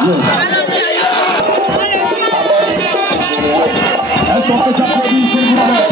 Est-ce qu'on peut s'applaudir, s'il vous plaît?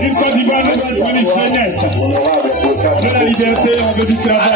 Une Côte d'Ivoire de jeunesse, de la liberté, on veut du travail.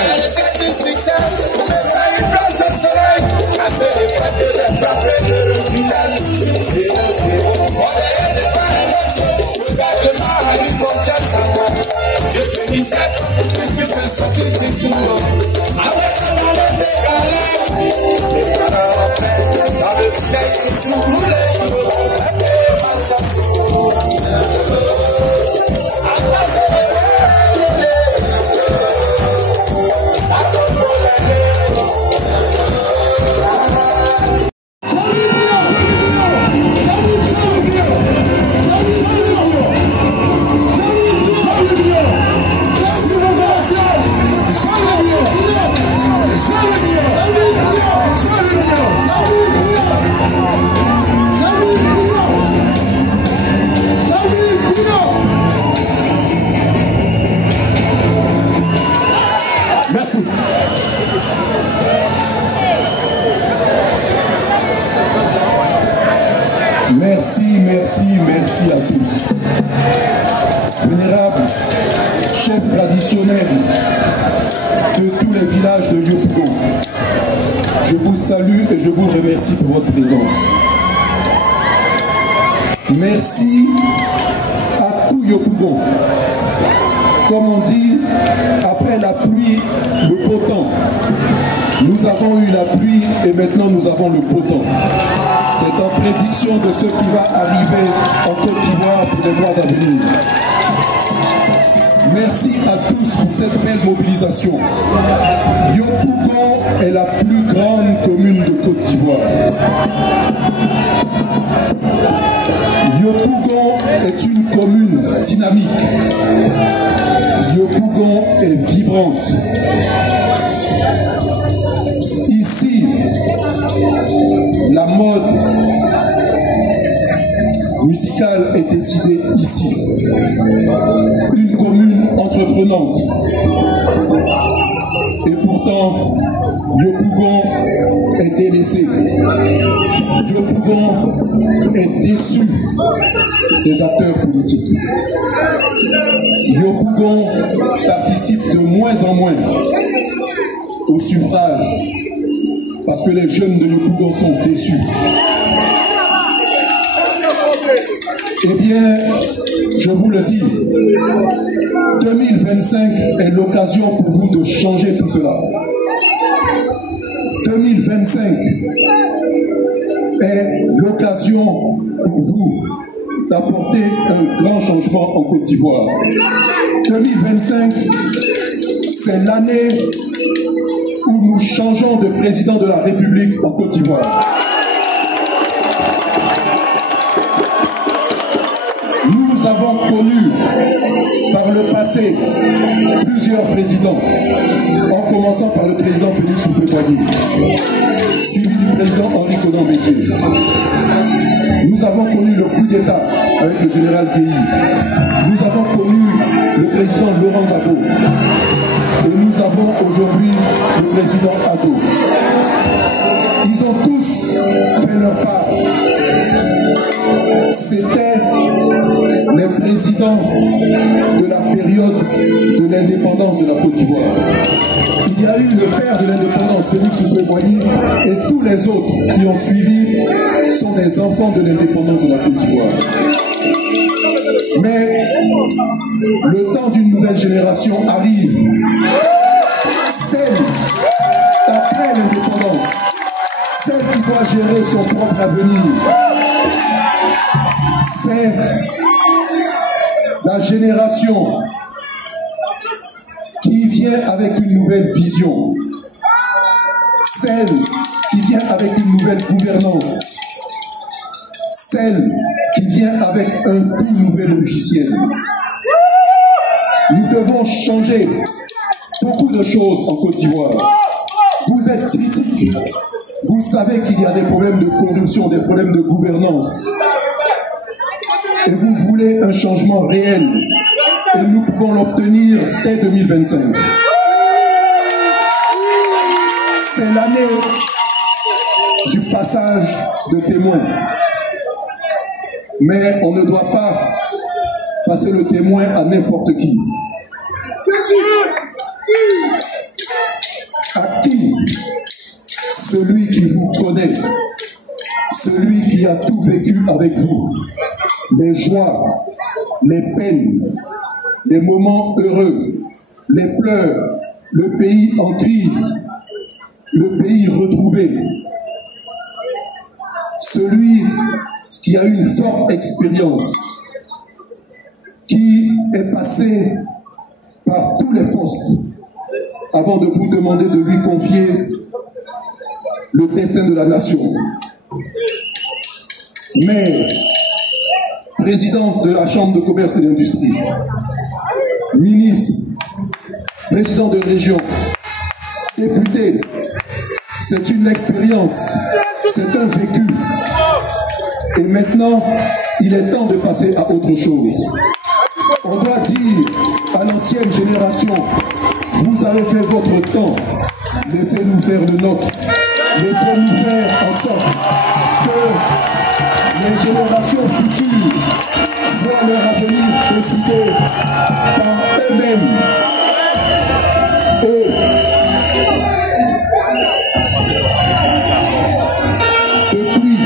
Merci à tous. Vénérable chef traditionnel de tous les villages de Yopougon, je vous salue et je vous remercie pour votre présence. Merci à tout Yopougon. Comme on dit, après la pluie, le beau temps. Nous avons eu la pluie et maintenant nous avons le beau temps. C'est en prédiction de ce qui va arriver en Côte d'Ivoire pour les mois à venir. Merci à tous pour cette belle mobilisation. Yopougon est la plus grande commune de Côte d'Ivoire. Yopougon est une commune dynamique. Yopougon est vibrante. Ici, la mode musicale est décidée ici. Une commune entreprenante. Et pourtant, Yopougon est délaissé. Yopougon est déçu des acteurs politiques. Yopougon participe de moins en moins au suffrage parce que les jeunes de Yopougon sont déçus. Eh bien, je vous le dis, 2025 est l'occasion pour vous de changer tout cela. 2025 est l'occasion pour vous d'apporter un grand changement en Côte d'Ivoire. 2025, c'est l'année où nous changeons de président de la République en Côte d'Ivoire. Nous avons connu par le passé plusieurs présidents, en commençant par le président Félix Houphouët-Boigny, suivi du président Henri Konan Bédié. Nous avons connu le coup d'État avec le général Guéhi. Nous avons connu le président Laurent Gbagbo. Et nous avons aujourd'hui le président Addo. Ils ont tous fait leur part. C'était les présidents de la période de l'indépendance de la Côte d'Ivoire. Il y a eu le père de l'indépendance, Félix Houphouët-Boigny, et tous les autres qui ont suivi sont des enfants de l'indépendance de la Côte d'Ivoire. Mais le temps d'une nouvelle génération arrive. Celle après l'indépendance, celle qui doit gérer son propre avenir. C'est la génération qui vient avec une nouvelle vision, celle qui vient avec une nouvelle gouvernance, celle qui vient avec un tout nouvel logiciel. Nous devons changer beaucoup de choses en Côte d'Ivoire. Vous êtes critiques, vous savez qu'il y a des problèmes de corruption, des problèmes de gouvernance. Et vous voulez un changement réel. Et nous pouvons l'obtenir dès 2025. C'est l'année du passage de témoin. Mais on ne doit pas passer le témoin à n'importe qui. À qui? Celui qui vous connaît, celui qui a tout vécu avec vous, les joies, les peines, les moments heureux, les pleurs, le pays en crise, le pays retrouvé. Celui qui a une forte expérience, qui est passé par tous les postes avant de vous demander de lui confier le destin de la nation. Mais président de la Chambre de commerce et d'industrie, ministre, président de région, député, c'est une expérience, c'est un vécu. Et maintenant, il est temps de passer à autre chose. On doit dire à l'ancienne génération, vous avez fait votre temps, laissez-nous faire le nôtre. Laissez-nous faire en sorte que les générations futures voient leur avenir décidé par eux-mêmes. Et depuis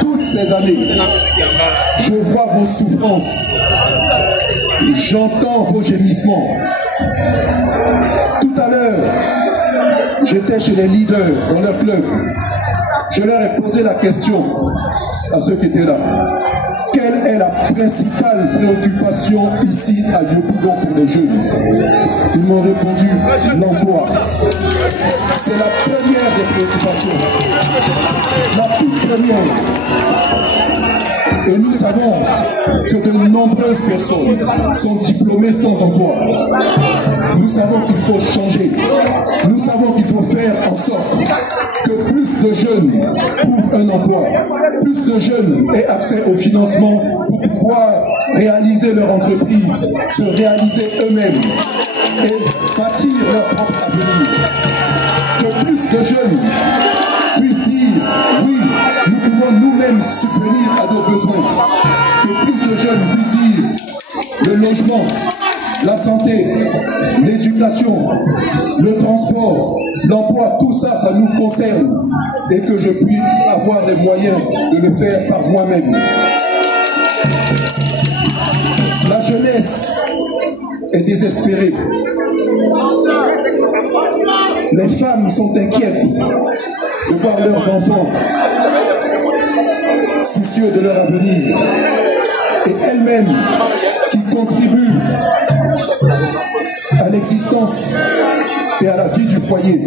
toutes ces années, je vois vos souffrances, j'entends vos gémissements. Tout à l'heure, j'étais chez les leaders dans leur club. Je leur ai posé la question à ceux qui étaient là. Quelle est la principale préoccupation ici à Yopougon pour les jeunes? Ils m'ont répondu l'emploi. C'est la première des préoccupations. La toute première. Et nous savons que de nombreuses personnes sont diplômées sans emploi. Nous savons qu'il faut changer. Nous savons qu'il faut faire en sorte que plus de jeunes trouvent un emploi, plus de jeunes aient accès au financement pour pouvoir réaliser leur entreprise, se réaliser eux-mêmes et bâtir leur propre avenir. Que plus de jeunes puissent dire oui, nous pouvons nous-mêmes subvenir à nos besoins. Que plus de jeunes puissent dire le logement, la santé, l'éducation, le transport, l'emploi, tout ça, ça nous concerne. Et que je puisse avoir les moyens de le faire par moi-même. jeunesse est désespérée. Les femmes sont inquiètes de voir leurs enfants soucieux de leur avenir. Et elles-mêmes qui contribuent à l'existence et à la vie du foyer,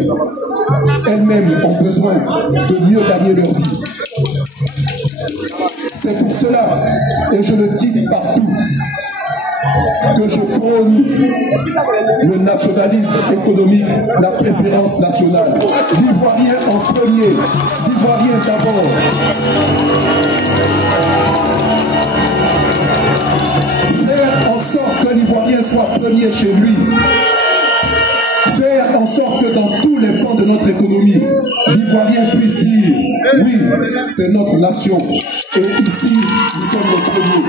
elles-mêmes ont besoin de mieux gagner leur vie. C'est pour cela, et je le dis partout, que je prône le nationalisme économique, la préférence nationale. L'Ivoirien en premier, l'Ivoirien d'abord. Faire en sorte que l'Ivoirien soit premier chez lui. Faire en sorte que dans tous les pans de notre économie, l'Ivoirien puisse dire oui, c'est notre nation. Et ici, nous sommes les premiers.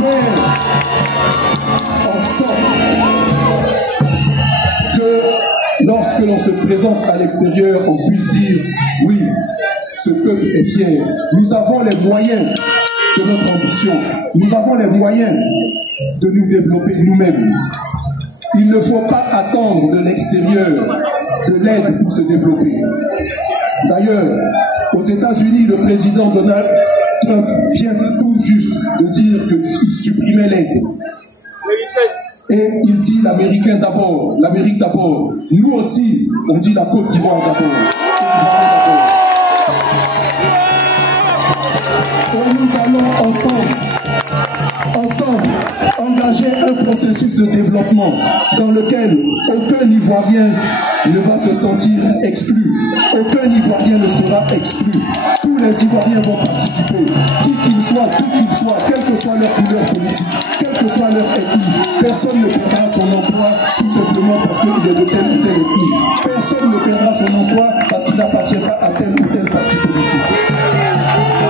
Faire en sorte que lorsque l'on se présente à l'extérieur, on puisse dire oui, ce peuple est fier. Nous avons les moyens de notre ambition. Nous avons les moyens de nous développer nous-mêmes. Il ne faut pas attendre de l'extérieur de l'aide pour se développer. D'ailleurs, aux États-Unis, le président Donald Trump vient tout juste de dire qu'il supprimait l'aide. Et il dit l'Américain d'abord, l'Amérique d'abord. Nous aussi, on dit la Côte d'Ivoire d'abord. Et nous allons ensemble, engager un processus de développement dans lequel aucun Ivoirien ne va se sentir exclu. Aucun Ivoirien ne sera exclu. Tous les Ivoiriens vont participer, qui qu'ils soient, d'où qu'ils soient, quelle que soit leur couleur politique, quelle que soit leur ethnie. Personne ne perdra son emploi tout simplement parce qu'il est de telle ou telle ethnie. Personne ne perdra son emploi parce qu'il n'appartient pas à tel ou tel parti politique.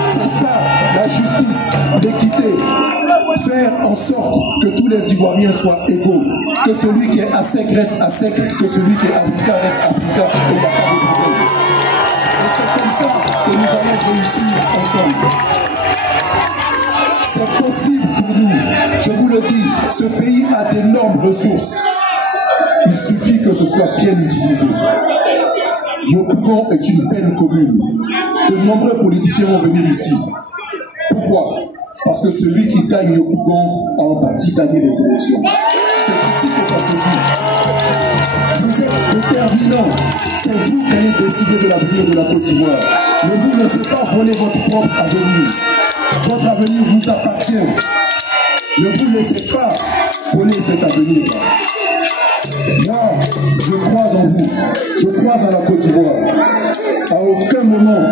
C'est ça, la justice, l'équité. Faire en sorte que tous les Ivoiriens soient égaux, que celui qui est à sec reste à sec, que celui qui est africain reste africain, et il n'y a pas de problème. Et c'est comme ça que nous allons réussir ensemble. C'est possible pour nous, je vous le dis, ce pays a d'énormes ressources. Il suffit que ce soit bien utilisé. Yopougon est une belle commune. De nombreux politiciens vont venir ici. Pourquoi ? Parce que celui qui gagne Yopougon a en partie gagné les élections. C'est ici que ça se joue. Vous êtes déterminants. C'est vous qui allez décider de l'avenir de la Côte d'Ivoire. Ne vous laissez pas voler votre propre avenir. Votre avenir vous appartient. Ne vous laissez pas voler cet avenir. Moi, je crois en vous. Je crois en la Côte d'Ivoire. À aucun moment,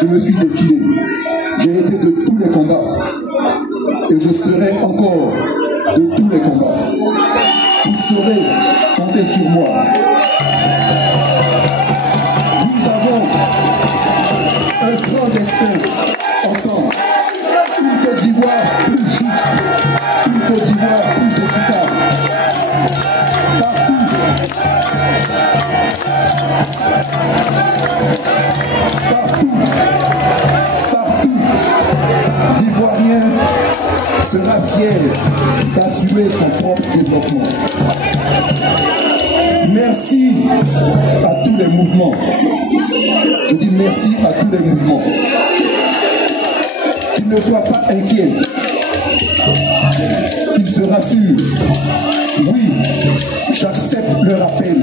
je me suis défilé. J'ai été de tous les combats. Et je serai encore de tous les combats. Vous saurez compter sur moi. Nous avons un grand destin ensemble. Une Côte d'Ivoire plus juste. Une Côte d'Ivoire plus équitable. Partout. L'Ivoirien sera fier d'assurer son propre développement. Merci à tous les mouvements. Je dis merci à tous les mouvements. Qu'ils ne soient pas inquiets. Qu'ils se rassurent. Oui, j'accepte leur appel.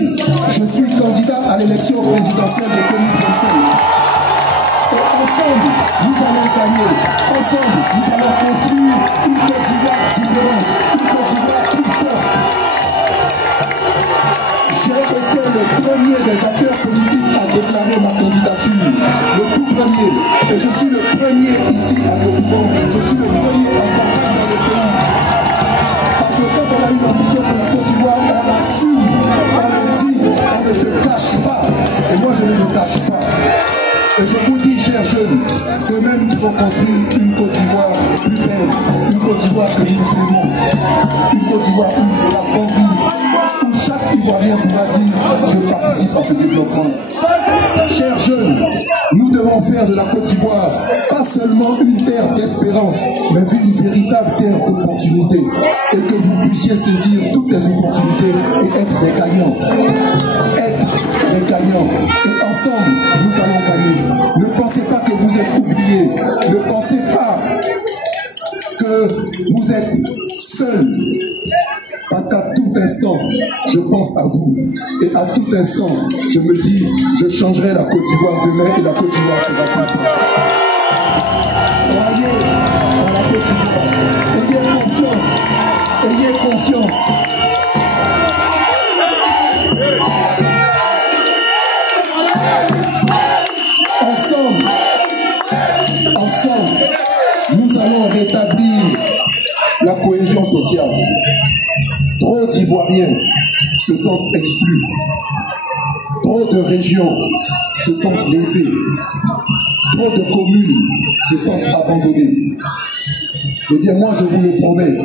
Je suis candidat à l'élection présidentielle de 2025. Et ensemble, nous allons gagner. Ensemble, nous allons construire une Côte d'Ivoire différente, une Côte d'Ivoire plus forte. J'ai été le premier des acteurs politiques à déclarer ma candidature. Le tout premier. Et je suis le premier ici à Yopougon. Je suis le premier en campagne dans le pays. Parce que quand on a une ambition pour la Côte d'Ivoire, on l'assume, on le dit, on ne se cache pas. Et moi, je ne me cache pas. Et je vous dis, chers jeunes, que même nous devons construire une Côte d'Ivoire plus belle, une Côte d'Ivoire que nous aimons, une Côte d'Ivoire où il faudra bon vivre, où chaque Ivoirien pourra dire je participe à ce développement. Chers jeunes, nous devons faire de la Côte d'Ivoire pas seulement une terre d'espérance, mais une véritable terre d'opportunités. Et que vous puissiez saisir toutes les opportunités et être des gagnants. Être des gagnants. Et ensemble, nous allons gagner. Ne pensez pas que vous êtes oubliés. Ne pensez pas que vous êtes seuls. Parce qu'à tout instant, je pense à vous. Et à tout instant, je me dis, je changerai la Côte d'Ivoire demain et la Côte d'Ivoire sera plus forte. Croyez en la Côte d'Ivoire. Ayez confiance. Ayez confiance. Ensemble, nous allons rétablir la cohésion sociale. Trop d'Ivoiriens se sentent exclus. Trop de régions se sentent lésées. Trop de communes se sentent abandonnées. Eh bien, moi, je vous le promets,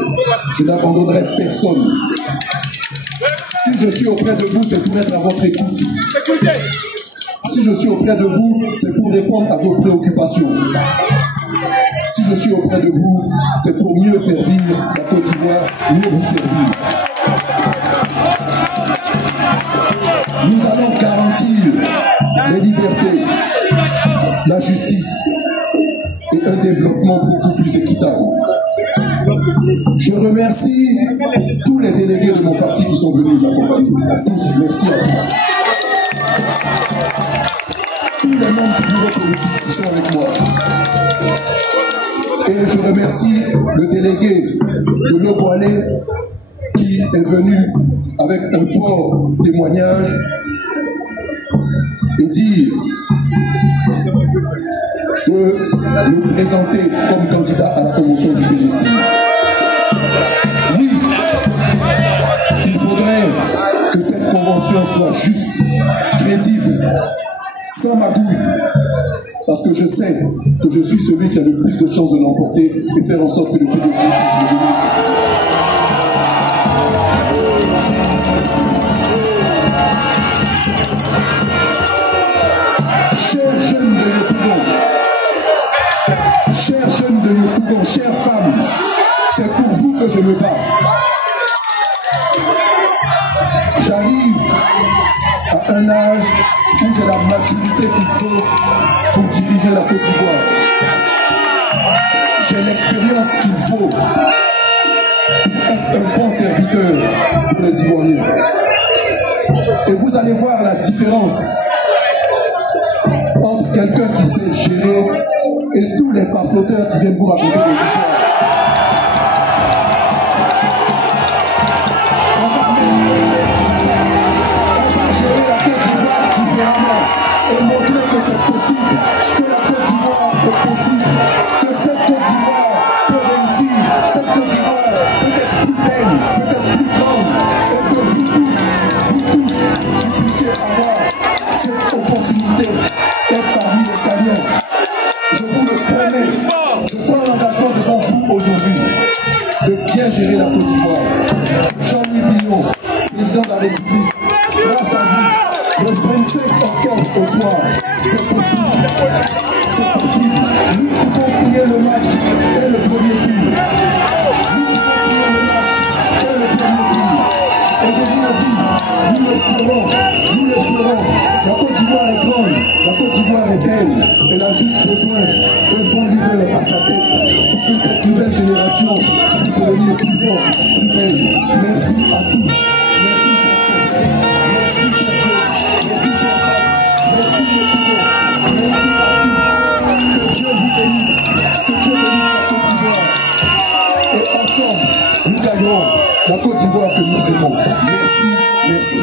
je n'abandonnerai personne. Si je suis auprès de vous, c'est pour être à votre écoute. Si je suis auprès de vous, c'est pour répondre à vos préoccupations. Si je suis auprès de vous, c'est pour mieux servir la Côte d'Ivoire, mieux vous servir. Nous allons garantir les libertés, la justice et un développement beaucoup plus équitable. Je remercie tous les délégués de mon parti qui sont venus m'accompagner. Tous, merci à tous. Tous les membres du bureau politique qui sont avec moi. Et je remercie le délégué de Loboalé qui est venu avec un fort témoignage et dire de me présenter comme candidat à la convention du PDC. Oui, il faudrait que cette convention soit juste, crédible, sans magouille, parce que je sais que je suis celui qui a le plus de chances de l'emporter et faire en sorte que le PDC puisse le donner. Chers jeunes de Yopougon, chères femmes, c'est pour vous que je me bats. J'arrive à un âge où j'ai la maturité qu'il faut pour diriger la Côte d'Ivoire. J'ai l'expérience qu'il faut pour être un bon serviteur pour les Ivoiriens. Et vous allez voir la différence entre quelqu'un qui sait gérer et tous les pafloteurs qui viennent vous raconter des histoires. On va gérer la Côte d'Ivoire différemment et montrer que c'est possible, que la Côte d'Ivoire est possible, que cette Côte d'Ivoire peut réussir, cette Côte d'Ivoire peut être plus belle, peut être plus grande, et que vous tous, vous puissiez avoir cette opportunité d'être parmi les gagnants. Je vous le promets, je prends l'engagement devant vous aujourd'hui de bien gérer la Côte d'Ivoire. Jean-Louis Billon, président de la République, grâce à vous, le 25 octobre au soir, c'est possible. C'est possible. Nous pouvons plier le match dès le premier tour. Nous pouvons plier le match dès le premier tour. Et je vous le dis, nous le ferons. Nous le ferons. La Côte d'Ivoire est grande, la Côte d'Ivoire est belle. Elle a juste besoin d'un bon leader à sa tête pour que cette nouvelle génération puisse devenir plus forte, plus belle. Merci à tous. Merci, merci, merci, merci, merci à tous. Que Dieu vous bénisse. Que Dieu bénisse la Côte d'Ivoire. Et ensemble, nous gagnerons la Côte d'Ivoire que nous aimons. Merci, merci.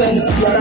Send